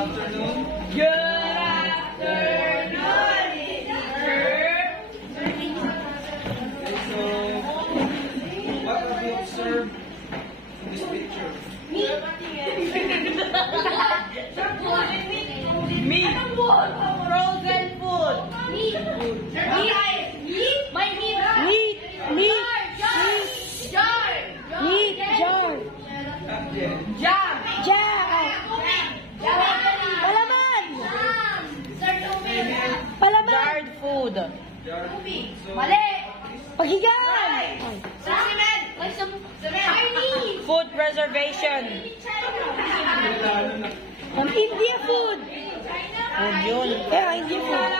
afternoon. Good afternoon, teacher. Okay, so, what have you observed in this picture? Meat. Frozen food. Meat. Jam. Palaman. Jarred food. So, Paghigaan! Food preservation. India food! Food yun. Yeah, India food.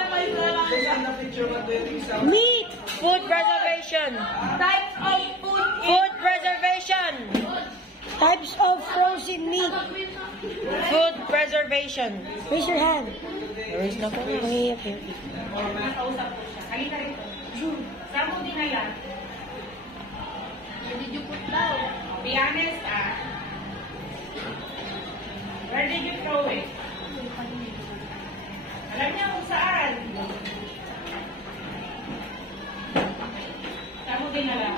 in the picture, what do you think sounds? Meat! Food preservation. Types of food. Food preservation. Types of frozen meat. Food preservation. Raise your hand. There is no problem. Okay, okay. Saan mo dinala? Be honest, where did you throw it? Alam niya kung saan. Saan mo dinala?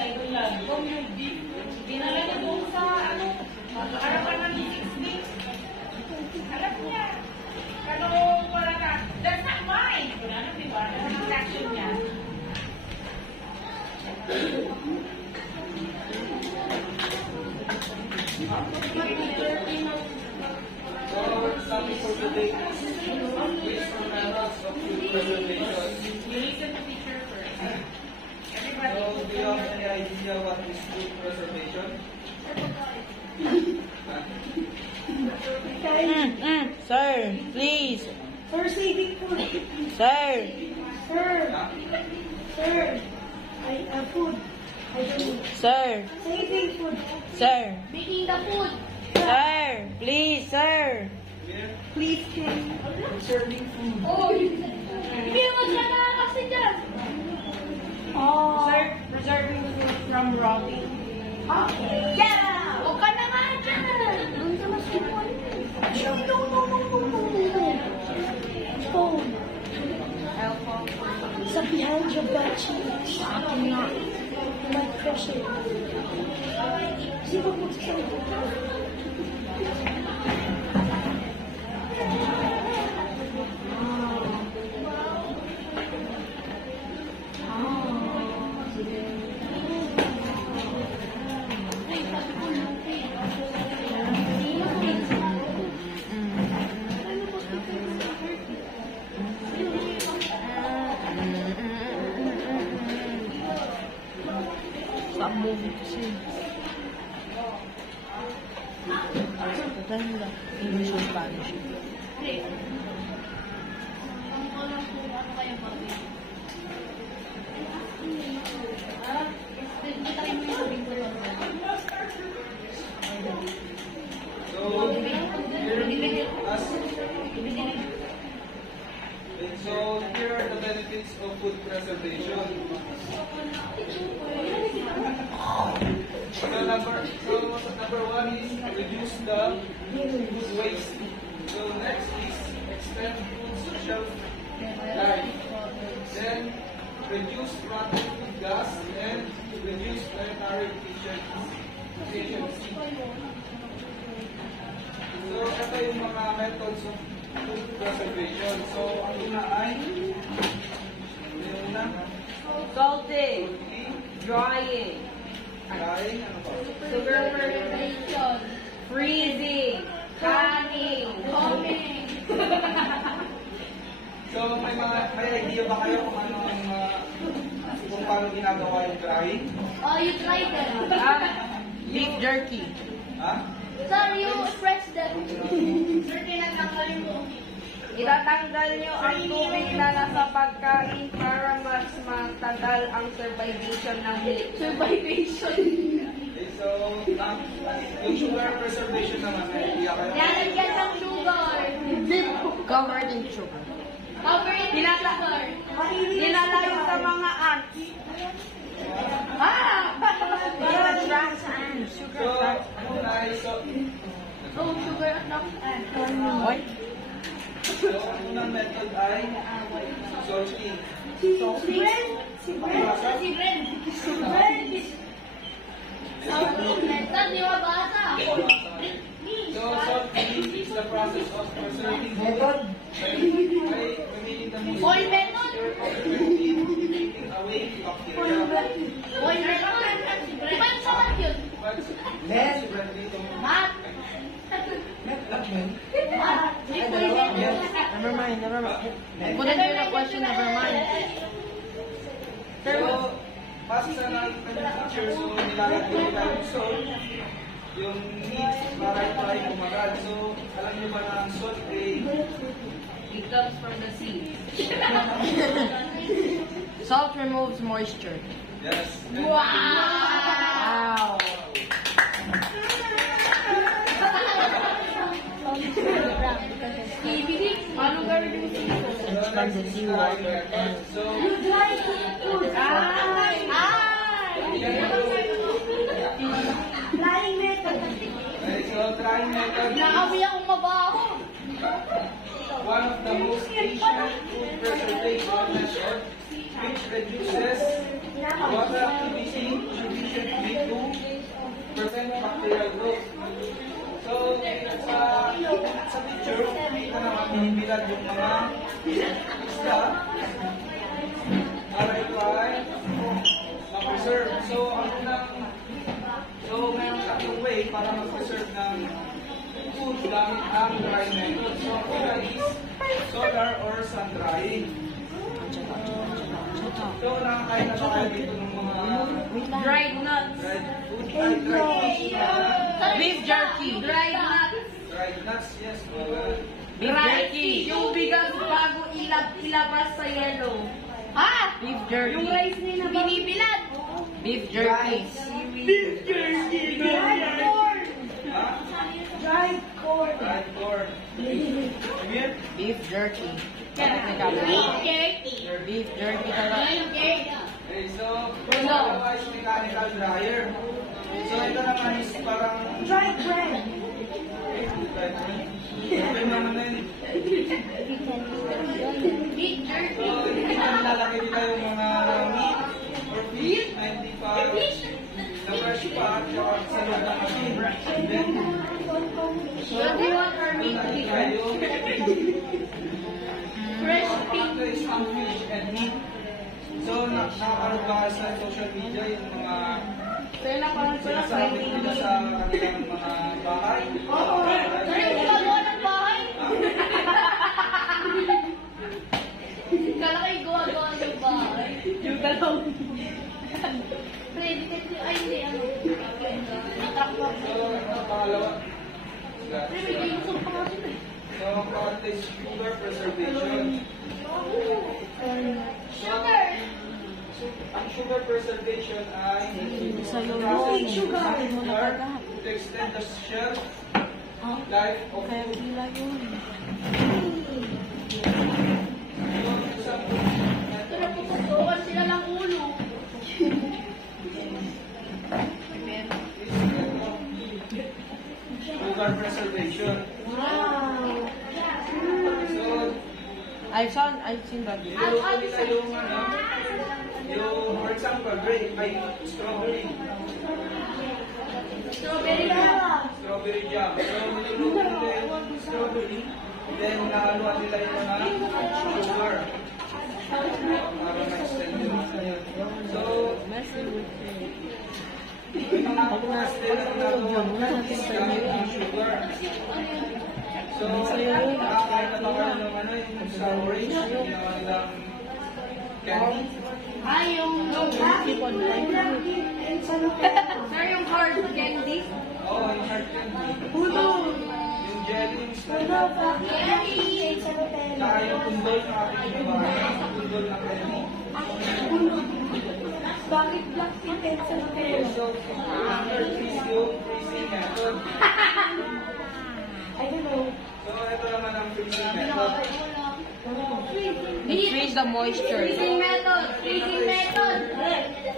Tayo lang. Kung yung dinala niya doon sa harapan ng DXD. Alam niya. Ano, wala ka. That's not mine. Wala na, diba? That's not action niya. So, topic for today is waste or methods of food preservation. You listen to teacher first. Everybody. So, do you have any idea what is food preservation? Sir, please. For saving food. Sir. Sir. Sir. Food. I don't know. Sir. Saving food. Sir. Making the food. Sir. Please, sir. Please, can Serving food. Oh, hindi mo siya nakakasi dyan. Oh. Sir, preserving food from rotting. Yeah! Huwag ka na nga dyan! Doon sa basketball. No. Phone. Sa behind your butt cheeks. Akin na. Mag-crush it. Sino mo sa Stop moving kasi. Patay lang. English or Spanish. So, here are the benefits of food preservation. So, number one is reduce the food waste. So, next is extend food shelf life. Then, reduce rotten food gas and reduce planetary efficiency. So, ito yung mga methods of food preservation. So, ang una ay Salting. Drying. drying, ano pa? Sugar fermentation. Freezing. Canning. So, may idea ba kayo kung ano ang kung paano ginagawa yung drying? Oh, you tried that. Beef jerky. Ha? Sir, you press that. Sir, tinatanggalin mo. Itatanggal nyo ang tubig na nasa pagkain para mas matagal ang survivation ng meat. Okay, so, yung sugar preservation naman, may idea kayo? Lalagyan ng sugar. Covered in sugar. Cover it in sugar. Nilalayo sa mga ants. So, ang unang method ay sorting. Si Brent. Di ba bata? So, sorting is the process of preserving food by removing the most Oil method. taking away bacteria. Oil method. Di ba yung sapat yun? But, spread dito. Mat. Never mind. Couldn't hear the question, never mind. So, base sa nakikita ng picture, so nilalagay nila yung salt, yung meat para ito ay kumagal. So, alam niyo ba na ang salt ay It comes from the sea. Salt removes moisture. yes. Wow! Paano gawin yung Expand the seawater. So, Flying method. okay, so trying method Naawi akong mabaho. one of the most ancient food preservation method which reduces water activity sufficiently to prevent bacterial growth. So, sa picture, kita naman binibilad yung mga isda para ito ay ma-preserve. So, mayroong tatlong way para mag-preserve ng food gamit ang dry method. So, ang una is solar or sun drying. So, nakakain na ba kayo dito ng mga dried nuts? dried food? Ay, dried foods na Beef jerky. Dried nuts. dried nuts, yes. Well, Beef jerky. Yung bigas bago ilabas sa yellow. Ha? Beef jerky. Yung rice nila binibilad. Beef jerky. Dried corn. ha? Dried corn. Dried corn. Amir? Beef jerky. Beef jerky. Beef jerky talaga. Okay, so, dalawa is mechanical dryer. So, ito naman is parang Dried bread. open naman na yun. Beef jerky. So, hindi na nilalaki nila yung mga meat or fish na hindi pa na fresh pa at saka sa loob ng machine. Then, so, doon nakikita yung Fresh ito is ang fish and meat. So, nakakaroon ba sa social media yung mga sinasabi nila sa kanilang mga bahay? Oo. Saan yung ginagawa ng bahay? Kala kayo gawa-gawa ng bahay. Yung dalaw. Pwede kasi, ay hindi, ano. Natakwa. So, ang pangalawa. Pero may ginuso pa kasi na. So, ang pangatlo is sugar preservation. Sugar! Ang sugar preservation ay Sweet sugar. to extend the shelf life of food. Yung isang Pero puputukan sila ng ulo. sugar preservation. Wow! So, I've seen that. niluto nila yung for example, grape ay strawberry. Strawberry jam. Strawberry jam. So, niluluto nila yung strawberry, then nahaluan nila yung mga sugar. Para ma-extend yung so, yung mga punas din ang ginagawa is gamit ng sugar. So, nakakain na ba kayo ng ano, yung sa orange, yung candy? Ay, yung Sir, yung hard candy? Oo, yung hard candy. Puno. Yung jelly, yung Puno pa. Candy. saka yung pundol ng ating babae, yung pundol ng candy. Bakit black chicken sa Nutella? So, yung third is yung freezing method. I don't know. So, ito naman ang freezing method. Freeze the moisture. Freezing method. Freezing method.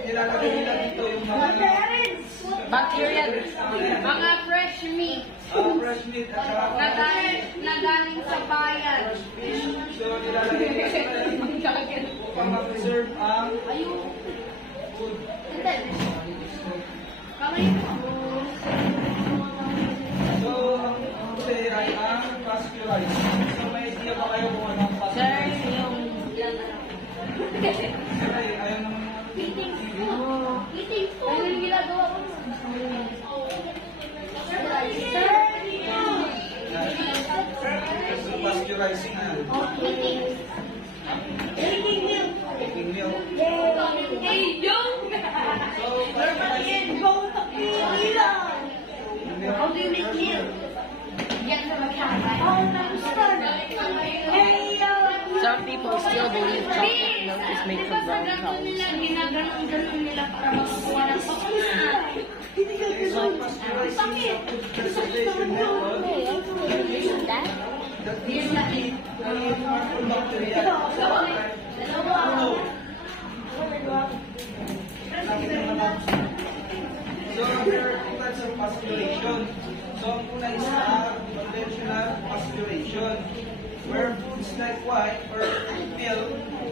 Nilalagay nila dito yung mga Parents. Bacteria. Mga fresh meat. fresh fresh meat at saka Na galing sa bayan. fresh fish. So, nilalagay nila sa upang ma-preserve ang food. So, ang huli ay ang pasteurized. So, may idea ba kayo kung anong pasteurized? Ay, ayaw naman Eating food. Ano yung ginagawa ko? So, pasteurizing na. Eating milk. Taking milk. Hey, young! So, pasteurizing. How do you make milk? Get from a cow. Oh, no, start. Hey, Some people still believe chocolate milk is made from brown cows. Ginaganon nila para makakuha ng pagkakas. So, pasteurizing is a food preservation method that is made harmful bacteria. So, there are two types of pasteurization. So, ang una is conventional pasteurization, where foods like white or milk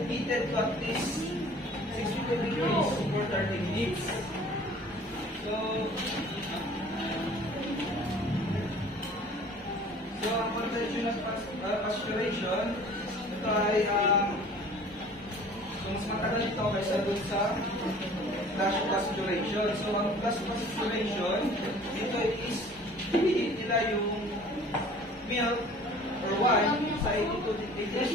heated to at least 62 degrees for 30 minutes. So, ang conventional pasteurization, ito ay so mas matagal ito kaysa dun sa flash pasteurization. So, ang flash pasteurization, dito is i-heat nila yung milk or wine sa 82 degrees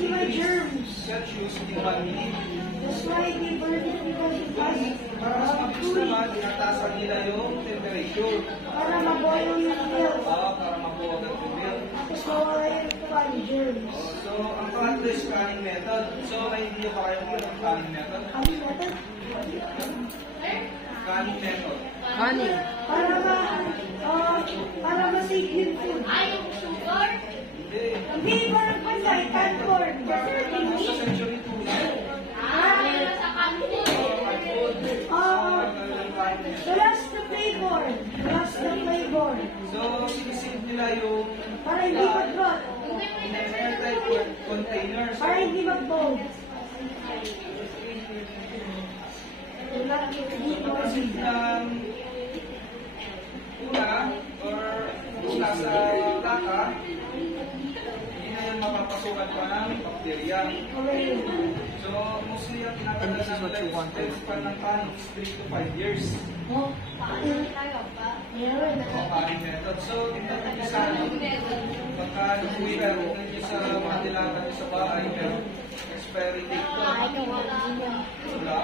Celsius in 1 minute. That's why they burn it because it has Para mas mabilis naman, tinatasan nila yung temperature. para maboil yung milk. Para mabuwag ang milk. Tapos mawala yung funny germs. So, ang pangatlo is canning method. So, may hindi pa kayo kung anong canning method? Ano natin? Canning method. Honey. Para ma-save yung food. Hindi. Hindi, parang pansay, cardboard. Ano sa century 2 na? Plus the flavor. Plus the flavor. So, sinisave nila yung Para hindi mag-rot. in an airtight container. So, Para hindi mag-bold. Wala dito. kasi ng tuna or tuna sa laka, hindi na yan mapapasukan pa ng bakterya. So, mostly ang And this is what you want. lifespan ng pan is 3 to 5 years. Meron. Canning method. So, tingnan nyo sa pagka nag-uwi pero nyo sa mga nilaban nyo sa bahay, pero expiry date to. Wala.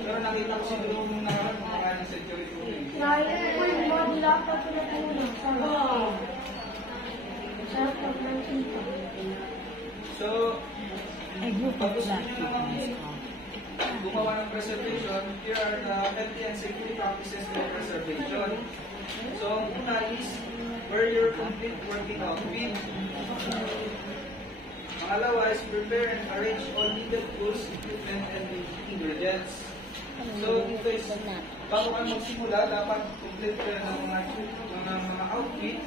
Pero nakita ko siguro nung nakarap mga kanang security ko. Kaya ko yung mga dilata ko na puno. Sarap ng nakita. So, pag gusto nyo naman gumawa ng preservation, here are the healthy and safety practices for preservation. So, ang una is wear your complete working outfit. Pangalawa is prepare and arrange all needed tools, equipment, and ingredients. So, dito is bago ka magsimula, dapat complete ka ng mga outfit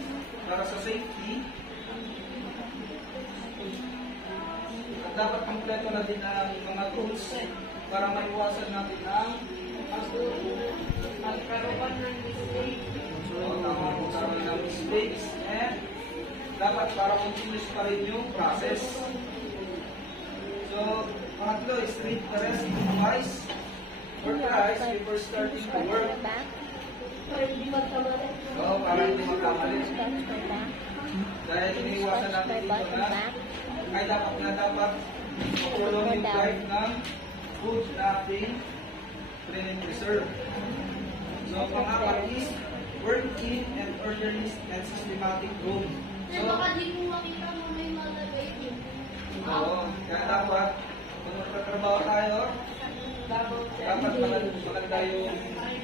para sa safety. At dapat kompleto na din ang mga tools para maiwasan natin ang Magkaroon ng mistake. magkaroon ng mistakes and dapat para continuous pa rin yung process. So, pangatlo is read the recipe twice or thrice before starting to work. Para hindi magkamali. So, para hindi magkamali. Dahil iniiwasan natin dito na ay dapat makulong yung guide ng food na ating preserve. So, pang-apat is work in an orderly and systematic room. So, di mo makita mo may malagay din. oo, kaya dapat kung magtatrabaho tayo, dapat maganda yung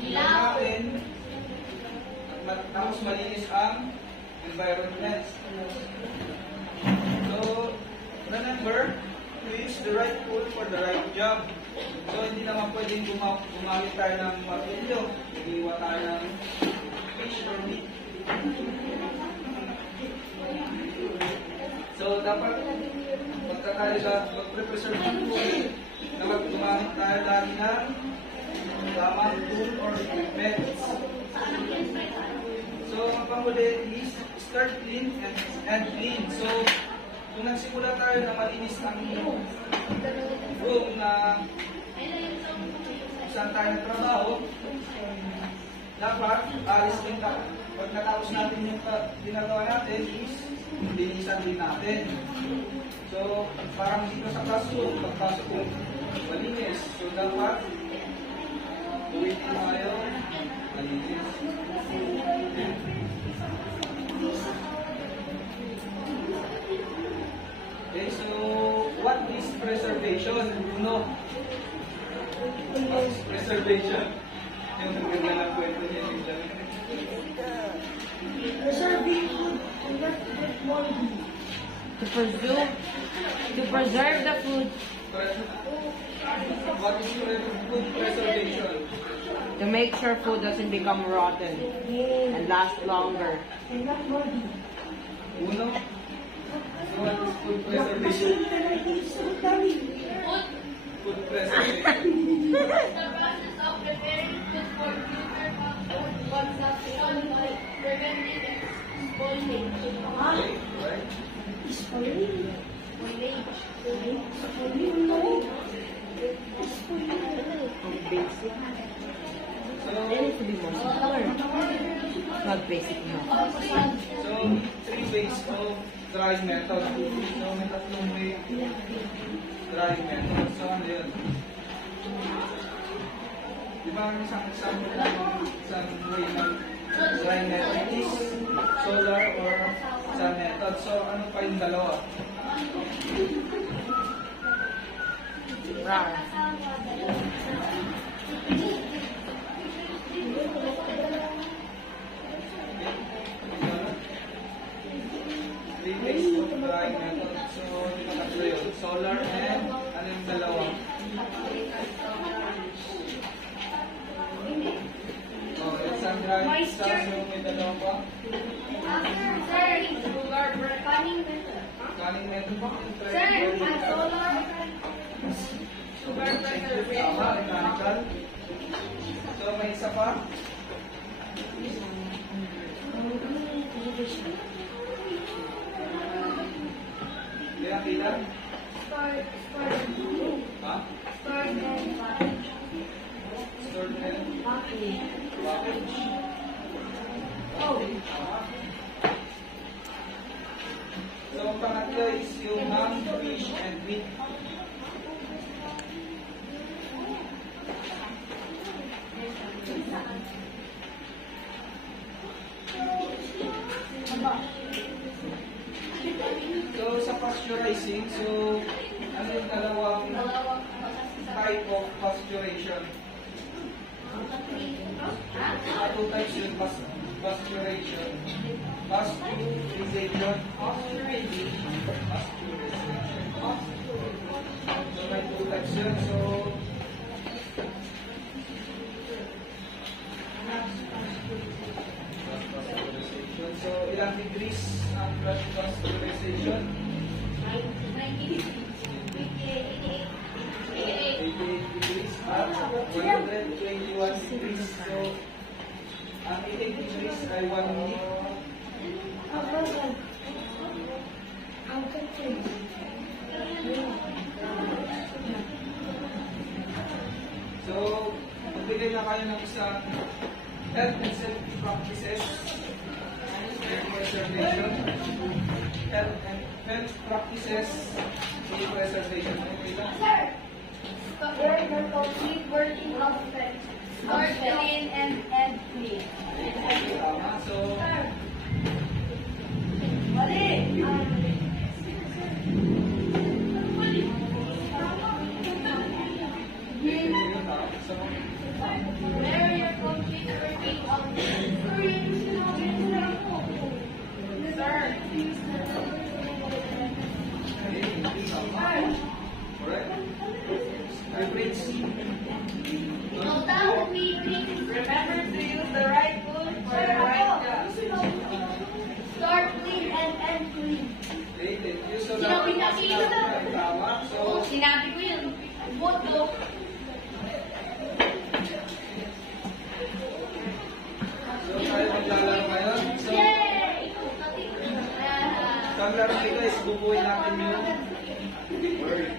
natin at tapos malinis ang environment. So, remember to use the right tool for the right job. So, hindi naman pwedeng gumamit tayo ng martilyo. Iiwa tayo ng fish or meat. So, dapat mag-preserve ng food na gumamit tayo lagi ng tamang tool or equipment. So, ang panghuli is start clean and clean. So, kung nagsimula tayo na malinis ang room na saan tayo nagtrabaho, dapat alis din tayo. Pag natapos natin yung ginagawa natin is linisan din natin. So, parang dito sa classroom, pagpasok ko malinis. So, dapat uwitin tayo malinis. Okay, so what is preservation? Uno. What is preservation? Yung maganda lang kwento niya. Preserving food to not get moldy. To preserve the food, What is food preservation? to make sure food doesn't become rotten and last longer. And not moldy. Uno. So what is food preservation? Food preservation. The process of preparing food for future consumption by preventing spoilage. Okay, right? Spoiling. Spoiling. No. Spoiling. Basic. So, It needs to be more simpler. Not basic enough. so 3 ways of drying method. So, may tatlong way drying method. So, ano yun? Di ba ang isang example ng isang way ng drying method is solar or sun method. So, ano pa yung dalawa? Rar. Three ways of drying method. So, di ba tatlo yun? Solar and ano yung dalawa? Oh, yung sun drying. Tapos yung may dalawa pa? Canning method ba? Tama, mechanical. So, may isa pa? Kailan kailan? Ha? Stored and package. So, ang pangatlo is yung ham, fish, and meat. So, sa pasteurizing, so, ano yung dalawang type of pasteurization? Two types yung pasteurization. Pasteurization. So, may two types yun. So, pasteurization. So, ilang degrees ang pasteurization? 88 degrees at 121 degrees. So, ang 88 degrees ay 1 minute. So, magbigay na kayo ng isang health and safety practices in preservation. Health practices in preservation. Okay lang? Learn the complete working of pets. Start clean and end clean. Tama. So, yun na. So, Learn your complete working of alright. I bridge. Total we drink Tama. So, Sinabi ko yun. Boto. tayo maglalaro ngayon. So, ang laro nito is bubuin natin yung word.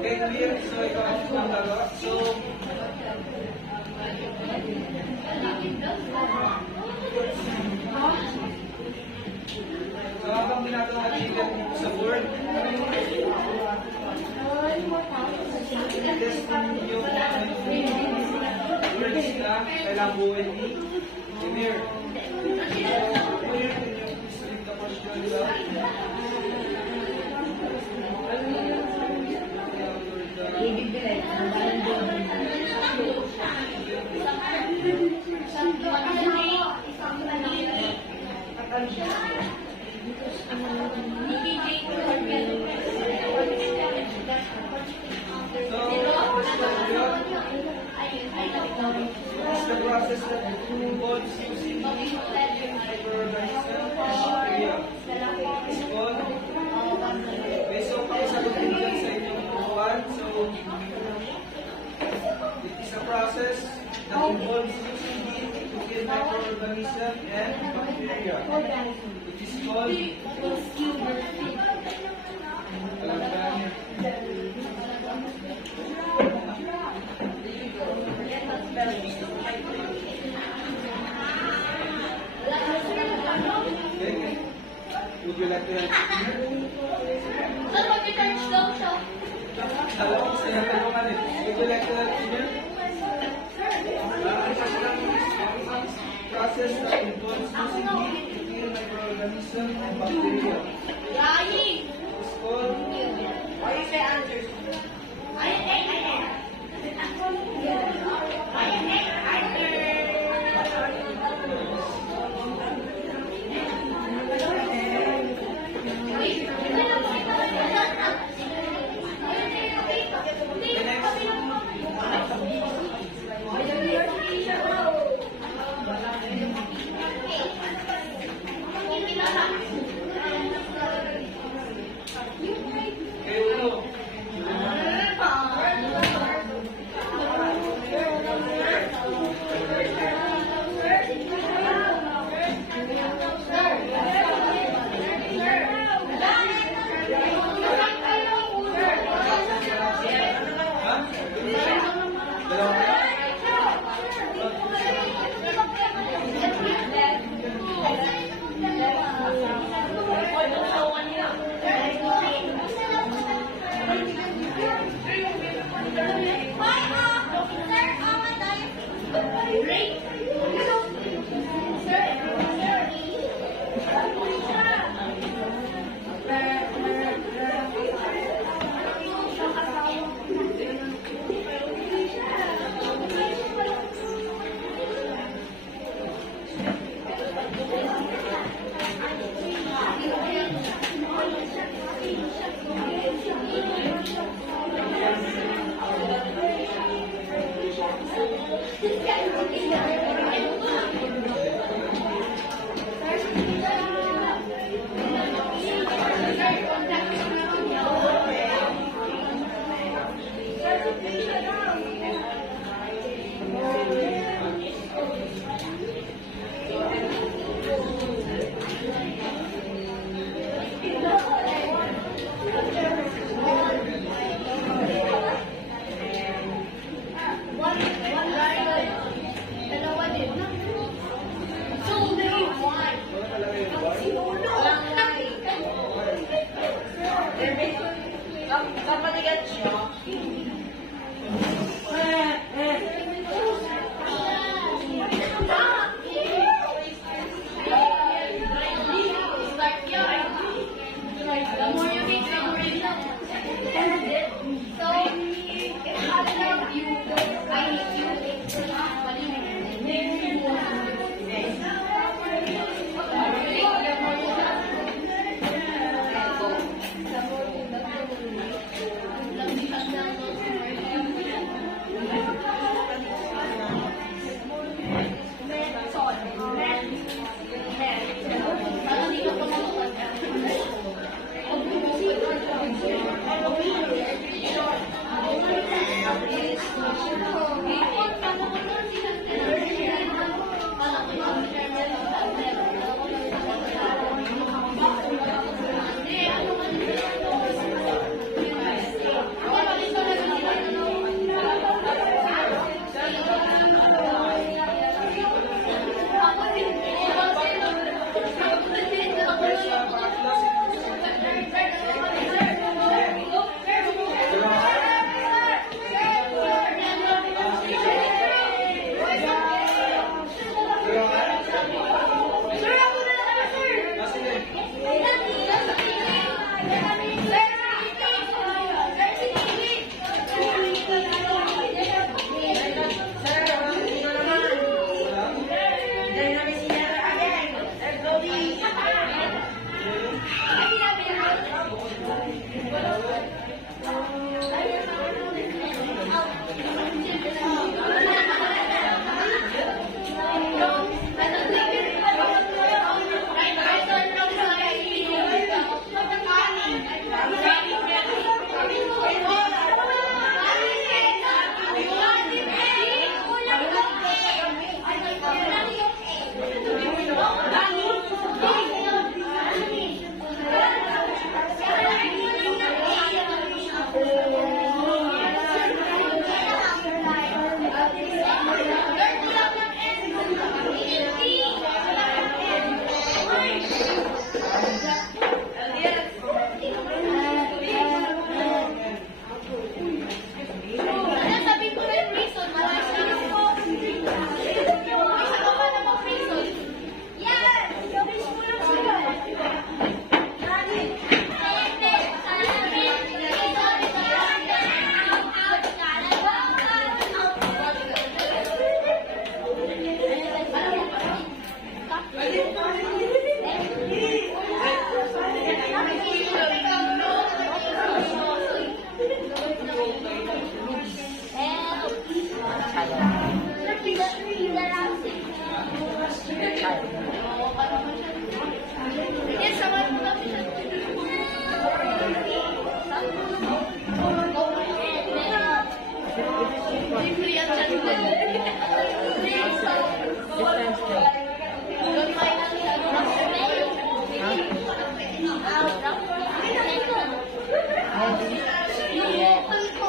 Okay, clear. So, ikaw ang laro. So, habang ginagawa natin dito sa word, test yung words na kailangan buuin ni Emir. Sleep the question What's the process that involves using so pakisagutin dyan sa inyong tutuan. So, it is a process that involves using heat to kill microorganisms and bacteria. It is called would you like to help? Hello, saya tanungan eh. Would you like to help me? Process that involves using heat to kill microorganisms and bacteria. It's called What is the answer?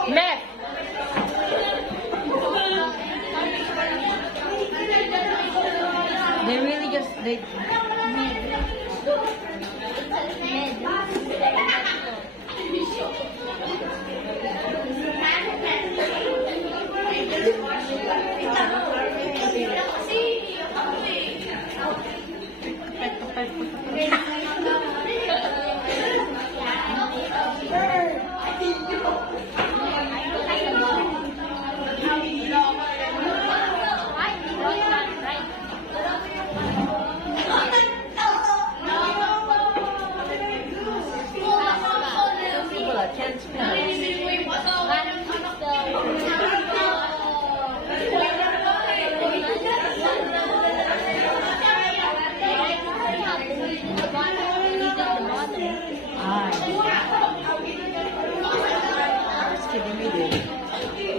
Meth. They really just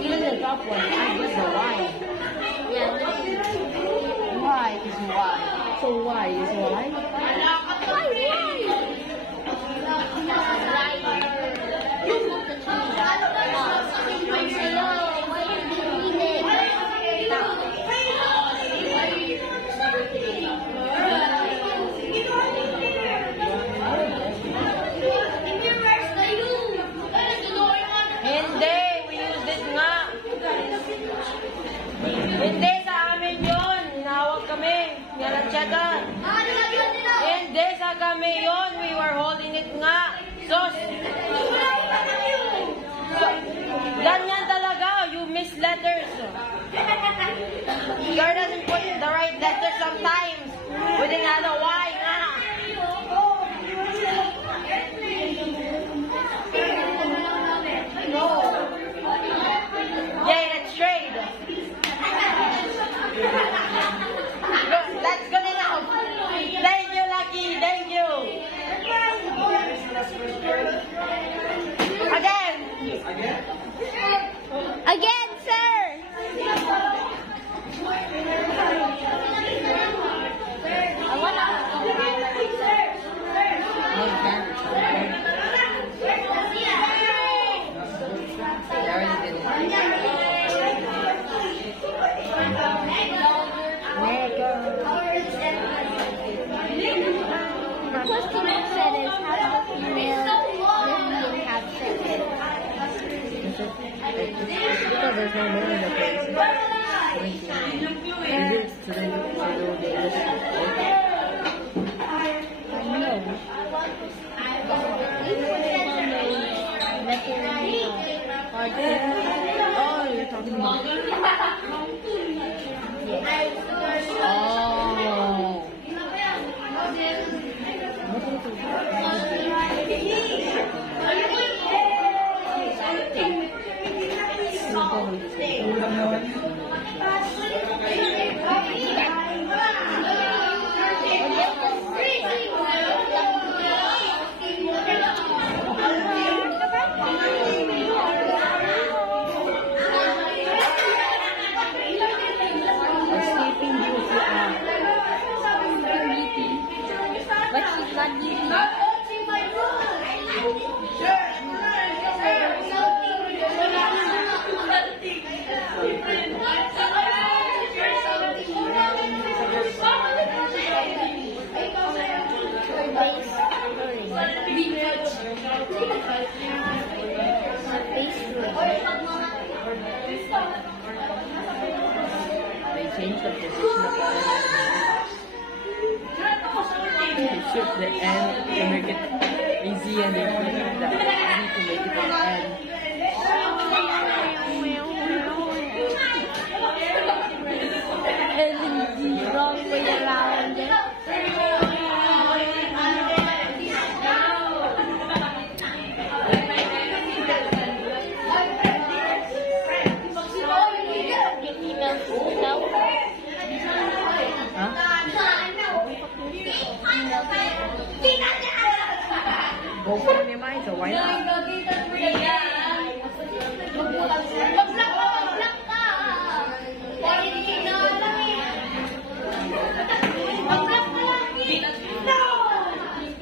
even the top one, I guess the why. Why is why. So why is why? Hindi, we used it nga. Hindi, sa amin yun. Hinawag kami. Nilatsyagan. Hindi, sa kami yun. We were holding it nga. Sos. Ganyan talaga. You miss letters. Girl doesn't put the right letters sometimes. With another Y nga. Yeah, that's trade. Look, that's good enough. Thank you, Lucky. Thank you. Again. Again, sir. I wanna. The question it said is how does a female Indian have sex? Because there's no more in the place. Oh, you're talking about. Oh. Not touching my food. They changed the position of the they shift the end to make it easy and they put the end to make it an end. And wrong way around it. Go for me, Mai, so why not?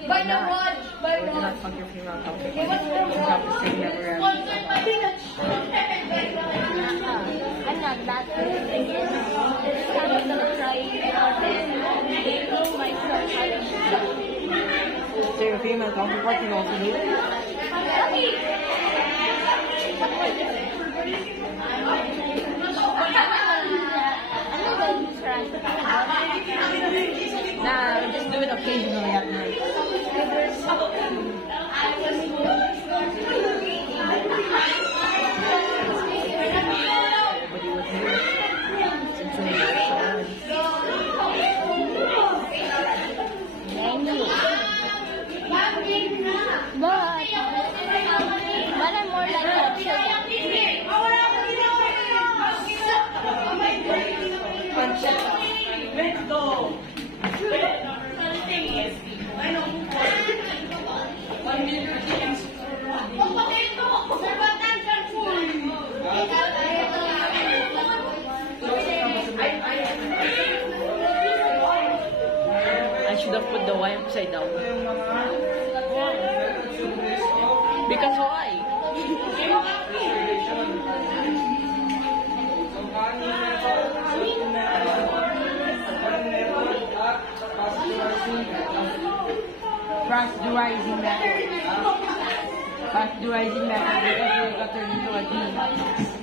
By the watch, by Why the do not fuck your female counterpart? You have the same never I'm not that good. This time I'm gonna try dating myself. So your female counterpart can also do it? I'm not going to try. Nah, just do it occasionally at night. Everybody would hear it. Since they were But I'm more like a child. Let's go. The thing is, I know who was 1 million chickens. I should have put the Y upside down. Because why? Pasteurizing method. Pasteurizing method because it will turn into a D.